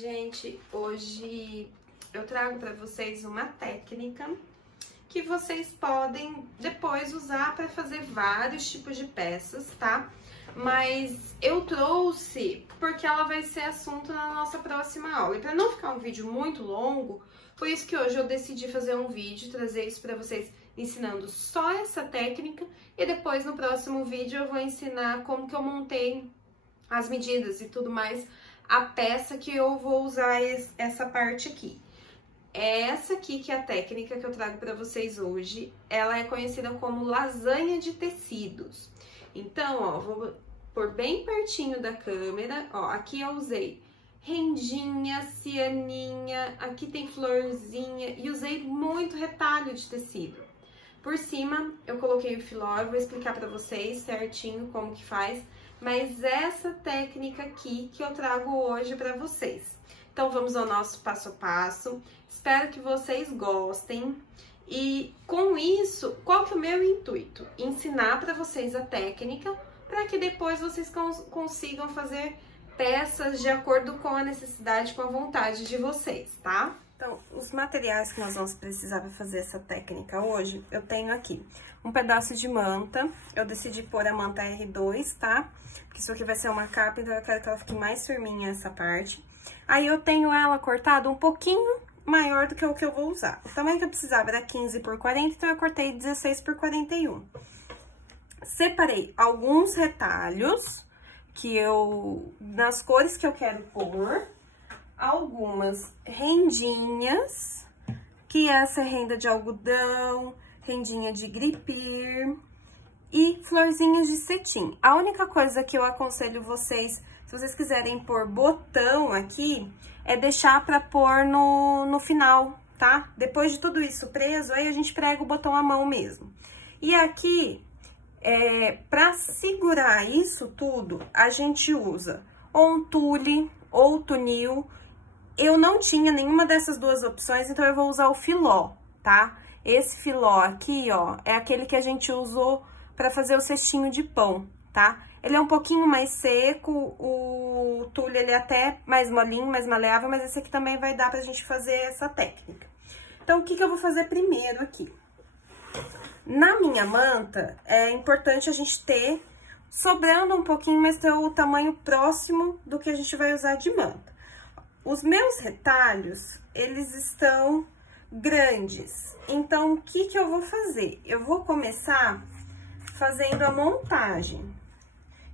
gente, hoje eu trago para vocês uma técnica que vocês podem depois usar para fazer vários tipos de peças, tá? Mas eu trouxe porque ela vai ser assunto na nossa próxima aula. E para não ficar um vídeo muito longo, foi isso que hoje eu decidi fazer um vídeo, trazer isso para vocês ensinando só essa técnica. E depois no próximo vídeo eu vou ensinar como que eu montei as medidas e tudo mais, a peça que eu vou usar essa parte aqui. Essa aqui que é a técnica que eu trago para vocês hoje, ela é conhecida como lasanha de tecidos. Então, ó, vou pôr bem pertinho da câmera, ó, aqui eu usei rendinha, cianinha, aqui tem florzinha e usei muito retalho de tecido. Por cima eu coloquei o filó, eu vou explicar para vocês certinho como que faz, mas essa técnica aqui que eu trago hoje para vocês. Então vamos ao nosso passo a passo, espero que vocês gostem. E com isso, qual que é o meu intuito? Ensinar para vocês a técnica, para que depois vocês consigam fazer peças de acordo com a necessidade, com a vontade de vocês, tá? Então, os materiais que nós vamos precisar para fazer essa técnica hoje, eu tenho aqui um pedaço de manta, eu decidi pôr a manta R2, tá? Porque isso aqui vai ser uma capa, então eu quero que ela fique mais firminha essa parte. Aí eu tenho ela cortada um pouquinho maior do que o que eu vou usar. O tamanho que eu precisava era 15 por 40, então eu cortei 16 por 41. Separei alguns retalhos que nas cores que eu quero pôr, algumas rendinhas, que essa é renda de algodão, rendinha de gripir e florzinhas de cetim. A única coisa que eu aconselho vocês, se vocês quiserem pôr botão aqui, é deixar pra pôr no final, tá? Depois de tudo isso preso, aí a gente prega o botão à mão mesmo. E aqui, pra segurar isso tudo, a gente usa ou um tule ou tunil. Eu não tinha nenhuma dessas duas opções, então eu vou usar o filó, tá? Esse filó aqui, ó, é aquele que a gente usou pra fazer o cestinho de pão, tá? Ele é um pouquinho mais seco, o tule ele é até mais molinho, mais maleável, mas esse aqui também vai dar pra gente fazer essa técnica. Então, o que que eu vou fazer primeiro aqui? Na minha manta, é importante a gente ter, sobrando um pouquinho, mas ter o tamanho próximo do que a gente vai usar de manta. Os meus retalhos, eles estão grandes, então, o que que eu vou fazer? Eu vou começar fazendo a montagem.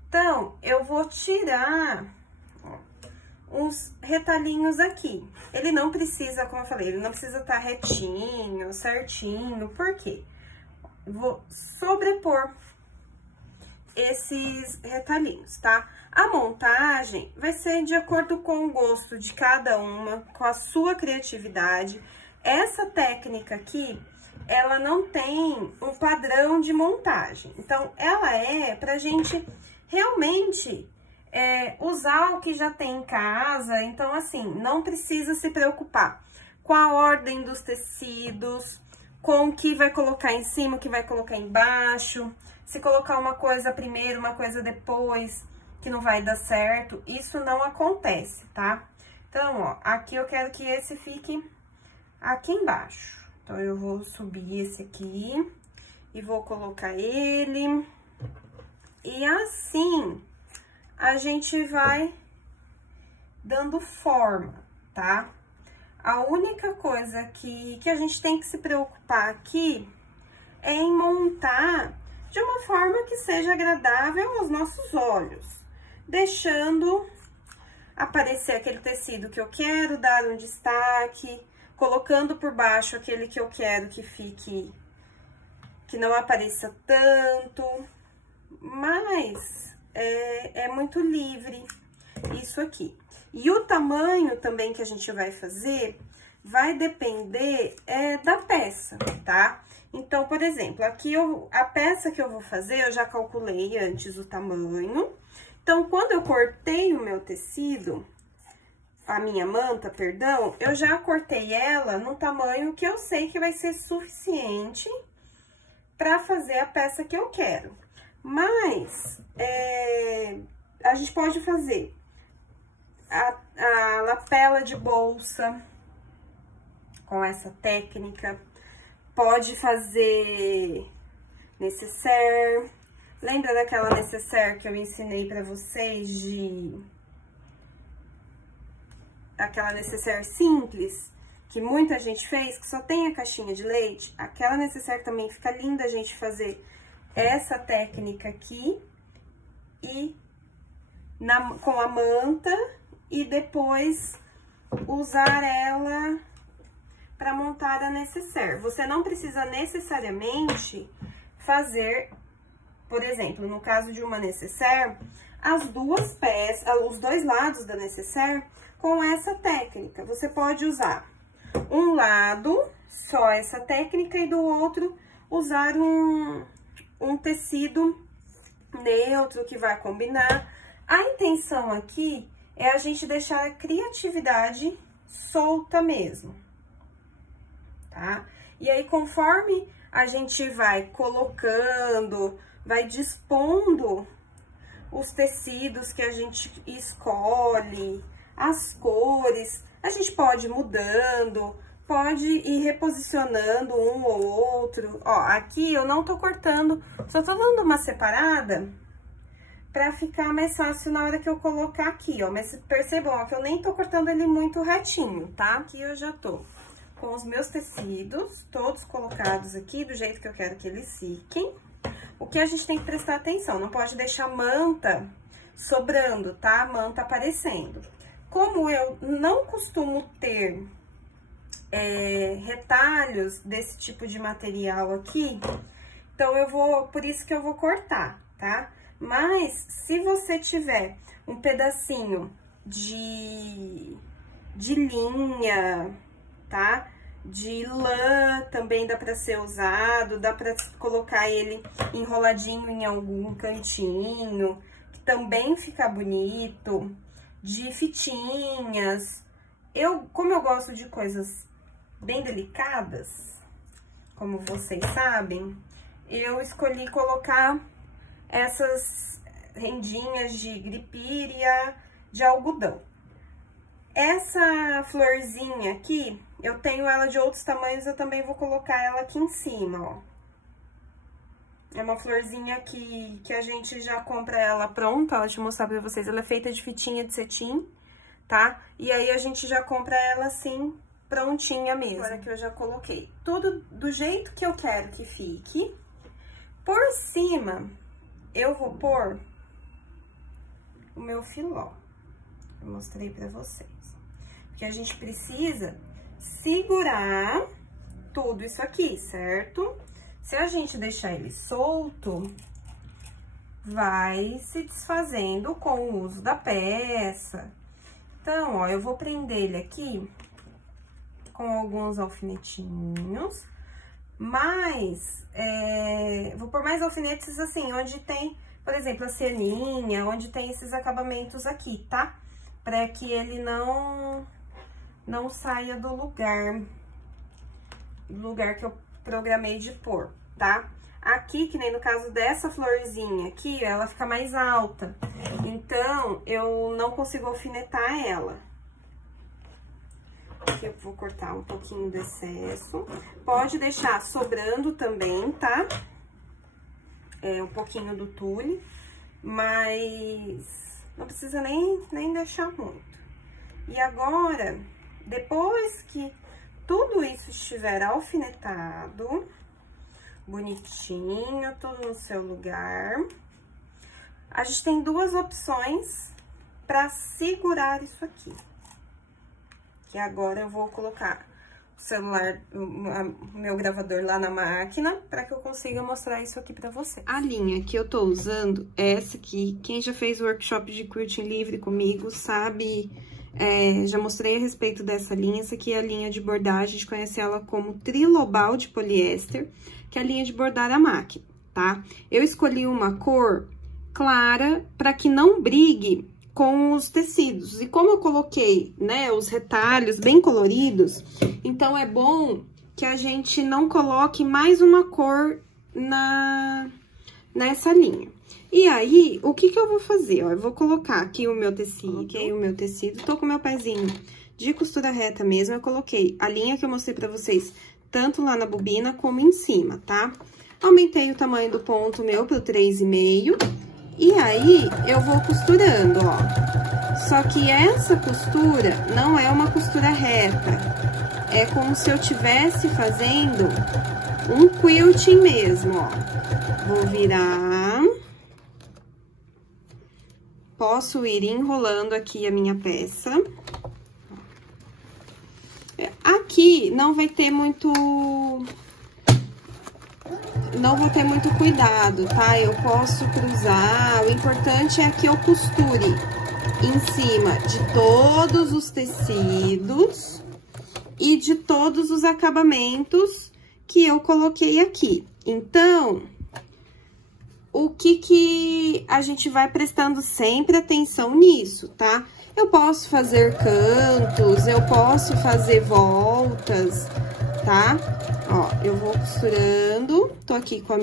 Então, eu vou tirar uns retalhinhos aqui. Ele não precisa, como eu falei, ele não precisa estar retinho, certinho, por quê? Eu vou sobrepor esses retalhinhos, tá? A montagem vai ser de acordo com o gosto de cada uma, com a sua criatividade. Essa técnica aqui, ela não tem um padrão de montagem. Então, ela é pra gente realmente usar o que já tem em casa. Então, assim, não precisa se preocupar com a ordem dos tecidos, com o que vai colocar em cima, o que vai colocar embaixo. Se colocar uma coisa primeiro, uma coisa depois, que não vai dar certo, isso não acontece, tá? Então, ó, aqui eu quero que esse fique aqui embaixo. Então, eu vou subir esse aqui e vou colocar ele. E assim, a gente vai dando forma, tá? A única coisa que a gente tem que se preocupar aqui é em montar de uma forma que seja agradável aos nossos olhos, deixando aparecer aquele tecido que eu quero dar um destaque, colocando por baixo aquele que eu quero que fique, que não apareça tanto, mas é muito livre isso aqui. E o tamanho também que a gente vai fazer vai depender da peça, tá? Então, por exemplo, aqui a peça que eu vou fazer, eu já calculei antes o tamanho. Então, quando eu cortei o meu tecido, a minha manta, perdão, eu já cortei ela no tamanho que eu sei que vai ser suficiente para fazer a peça que eu quero. Mas, a gente pode fazer a lapela de bolsa com essa técnica. Pode fazer nécessaire. Lembra daquela nécessaire que eu ensinei pra vocês aquela nécessaire simples, que muita gente fez, que só tem a caixinha de leite? Aquela nécessaire também fica linda a gente fazer essa técnica aqui e com a manta e depois usar ela para montar a nécessaire. Você não precisa necessariamente fazer, por exemplo, no caso de uma nécessaire, as duas peças, os dois lados da nécessaire com essa técnica. Você pode usar um lado, só essa técnica, e do outro usar um tecido neutro que vai combinar. A intenção aqui é a gente deixar a criatividade solta mesmo, tá? E aí, conforme a gente vai colocando, vai dispondo os tecidos que a gente escolhe, as cores, a gente pode ir mudando, pode ir reposicionando um ou outro. Ó, aqui eu não tô cortando, só tô dando uma separada pra ficar mais fácil na hora que eu colocar aqui, ó. Mas percebam, ó, que eu nem tô cortando ele muito retinho, tá? Aqui eu já tô com os meus tecidos todos colocados aqui, do jeito que eu quero que eles fiquem. O que a gente tem que prestar atenção, não pode deixar manta sobrando, tá? Manta aparecendo. Como eu não costumo ter retalhos desse tipo de material aqui, então por isso que eu vou cortar, tá? Mas, se você tiver um pedacinho de linha, tá? De lã também dá pra ser usado, dá pra colocar ele enroladinho em algum cantinho, que também fica bonito. De fitinhas. Como eu gosto de coisas bem delicadas, como vocês sabem, eu escolhi colocar essas rendinhas de gripíria de algodão. Essa florzinha aqui, eu tenho ela de outros tamanhos, eu também vou colocar ela aqui em cima, ó. É uma florzinha que a gente já compra ela pronta, ó, deixa eu mostrar pra vocês. Ela é feita de fitinha de cetim, tá? E aí, a gente já compra ela assim, prontinha mesmo. Agora que eu já coloquei tudo do jeito que eu quero que fique. Por cima, eu vou pôr o meu filó. Eu mostrei pra vocês. Porque a gente precisa segurar tudo isso aqui, certo? Se a gente deixar ele solto, vai se desfazendo com o uso da peça. Então, ó, eu vou prender ele aqui com alguns alfinetinhos, mas vou pôr mais alfinetes assim, onde tem, por exemplo, a ceninha, onde tem esses acabamentos aqui, tá? Pra que ele não saia do lugar que eu programei de pôr, tá? Aqui, que nem no caso dessa florzinha aqui, ela fica mais alta, então eu não consigo alfinetar ela. Aqui eu vou cortar um pouquinho do excesso. Pode deixar sobrando também, tá? Um pouquinho do tule, mas não precisa nem deixar muito. E agora, depois que tudo isso estiver alfinetado, bonitinho, tudo no seu lugar, a gente tem duas opções para segurar isso aqui. Que agora eu vou colocar o celular, o meu gravador lá na máquina, para que eu consiga mostrar isso aqui para você. A linha que eu tô usando é essa aqui. Quem já fez workshop de quilting livre comigo sabe... já mostrei a respeito dessa linha. Essa aqui é a linha de bordar, a gente conhece ela como trilobal de poliéster, que é a linha de bordar a máquina, tá? Eu escolhi uma cor clara para que não brigue com os tecidos. E como eu coloquei, né, os retalhos bem coloridos, então é bom que a gente não coloque mais uma cor nessa linha. E aí, o que que eu vou fazer? Ó, eu vou colocar aqui o meu tecido, coloquei o meu tecido, tô com o meu pezinho de costura reta mesmo, eu coloquei a linha que eu mostrei pra vocês, tanto lá na bobina como em cima, tá? Aumentei o tamanho do ponto meu pro 3,5, e aí, eu vou costurando, ó. Só que essa costura não é uma costura reta, é como se eu tivesse fazendo um quilting mesmo, ó. Vou virar. Posso ir enrolando aqui a minha peça. Aqui não vai ter muito... Não vou ter muito cuidado, tá? Eu posso cruzar, o importante é que eu costure em cima de todos os tecidos e de todos os acabamentos que eu coloquei aqui. Então, o que a gente vai prestando sempre atenção nisso, tá? Eu posso fazer cantos, eu posso fazer voltas, tá? Ó, eu vou costurando, tô aqui com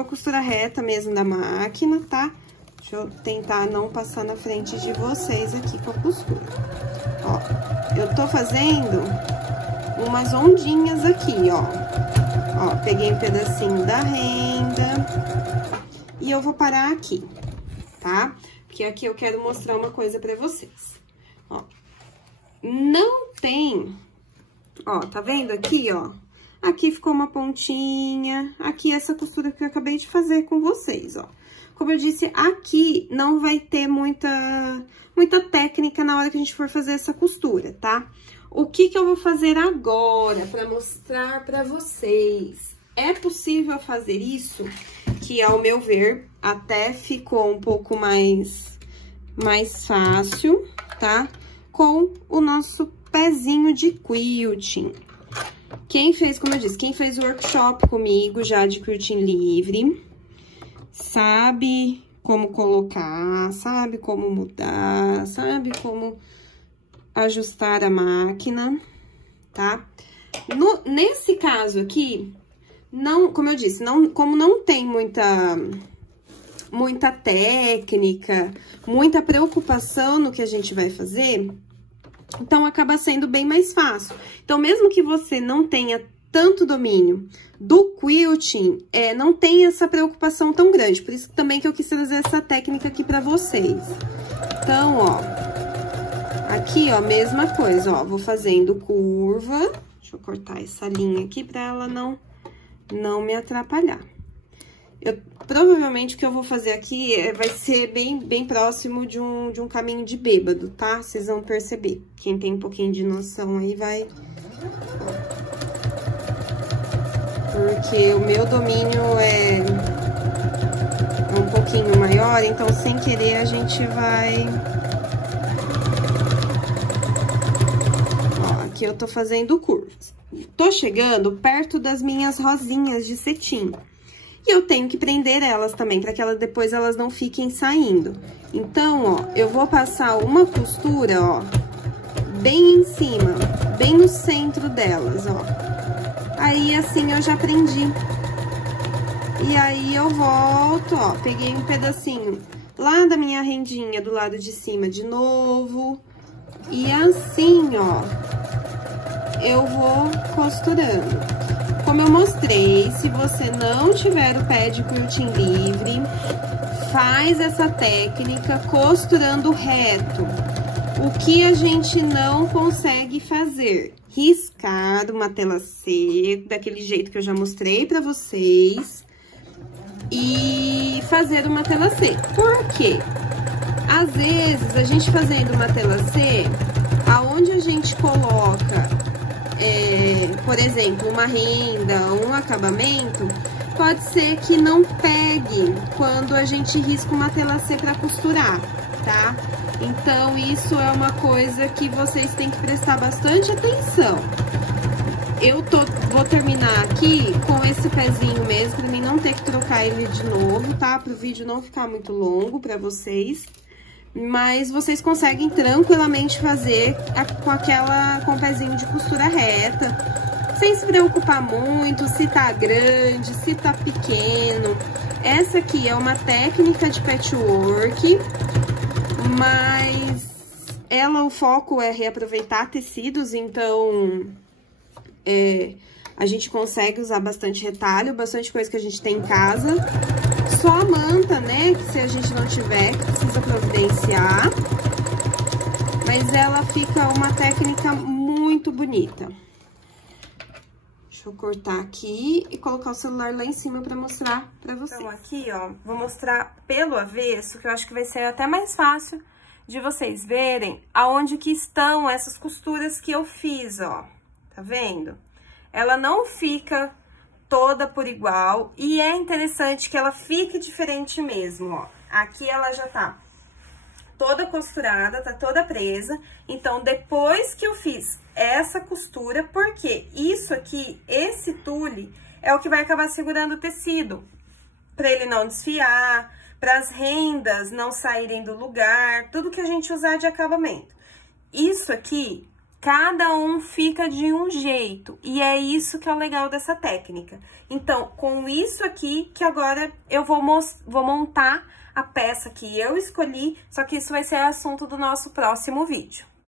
a costura reta mesmo da máquina, tá? Deixa eu tentar não passar na frente de vocês aqui com a costura. Ó, eu tô fazendo umas ondinhas aqui, ó. Ó, peguei um pedacinho da renda e eu vou parar aqui, tá? Porque aqui eu quero mostrar uma coisa pra vocês. Ó, não tem... Ó, tá vendo aqui, ó? Aqui ficou uma pontinha, aqui essa costura que eu acabei de fazer com vocês, ó. Como eu disse, aqui não vai ter muita técnica na hora que a gente for fazer essa costura, tá? O que que eu vou fazer agora pra mostrar pra vocês? É possível fazer isso, que ao meu ver, até ficou um pouco mais fácil, tá? Com o nosso pezinho de quilting. Quem fez, como eu disse, quem fez o workshop comigo já de quilting livre, sabe como colocar, sabe como mudar, sabe como ajustar a máquina, tá? Nesse caso aqui, não, como eu disse, como não tem muita técnica, muita preocupação no que a gente vai fazer, então acaba sendo bem mais fácil. Então, mesmo que você não tenha tanto domínio do quilting, não tem essa preocupação tão grande. Por isso também que eu quis trazer essa técnica aqui pra vocês. Então, ó, aqui, ó, mesma coisa, ó, vou fazendo curva. Deixa eu cortar essa linha aqui pra ela não me atrapalhar. Provavelmente o que eu vou fazer aqui vai ser bem próximo de um caminho de bêbado, tá? Vocês vão perceber. Quem tem um pouquinho de noção aí vai... Porque o meu domínio é um pouquinho maior, então sem querer a gente vai... Ó, aqui eu tô fazendo curvas. Tô chegando perto das minhas rosinhas de cetim. E eu tenho que prender elas também, para que depois elas não fiquem saindo. Então, ó, eu vou passar uma costura, ó, bem em cima, bem no centro delas, ó. Aí, assim, eu já prendi. E aí, eu volto, ó, peguei um pedacinho lá da minha rendinha do lado de cima de novo. E assim, ó, eu vou costurando. Como eu mostrei, se você não tiver o pé de quilting livre, faz essa técnica costurando reto. O que a gente não consegue fazer? Riscar uma tela seca, daquele jeito que eu já mostrei pra vocês, e fazer uma tela C. Por quê? Às vezes, a gente fazendo uma tela C, aonde a gente coloca... por exemplo, uma renda, um acabamento, pode ser que não pegue quando a gente risca uma tela C para costurar, tá? Então, isso é uma coisa que vocês têm que prestar bastante atenção. Vou terminar aqui com esse pezinho mesmo, pra mim não ter que trocar ele de novo, tá? Pro vídeo não ficar muito longo pra vocês. Mas vocês conseguem tranquilamente fazer com o pezinho de costura reta, sem se preocupar muito se tá grande, se tá pequeno. Essa aqui é uma técnica de patchwork, mas ela, o foco é reaproveitar tecidos, então a gente consegue usar bastante retalho, bastante coisa que a gente tem em casa. Só a manta, né, que se a gente não tiver, precisa providenciar. Mas ela fica uma técnica muito bonita. Deixa eu cortar aqui e colocar o celular lá em cima pra mostrar pra vocês. Então, aqui, ó, vou mostrar pelo avesso, que eu acho que vai ser até mais fácil de vocês verem aonde que estão essas costuras que eu fiz, ó. Tá vendo? Ela não fica toda por igual e é interessante que ela fique diferente mesmo, ó. Aqui ela já tá toda costurada, tá toda presa. Então, depois que eu fiz essa costura, porque isso aqui, esse tule, é o que vai acabar segurando o tecido, pra ele não desfiar, para as rendas não saírem do lugar, tudo que a gente usar de acabamento. Isso aqui, cada um fica de um jeito, e é isso que é o legal dessa técnica. Então, com isso aqui, que agora eu vou montar a peça que eu escolhi, só que isso vai ser assunto do nosso próximo vídeo.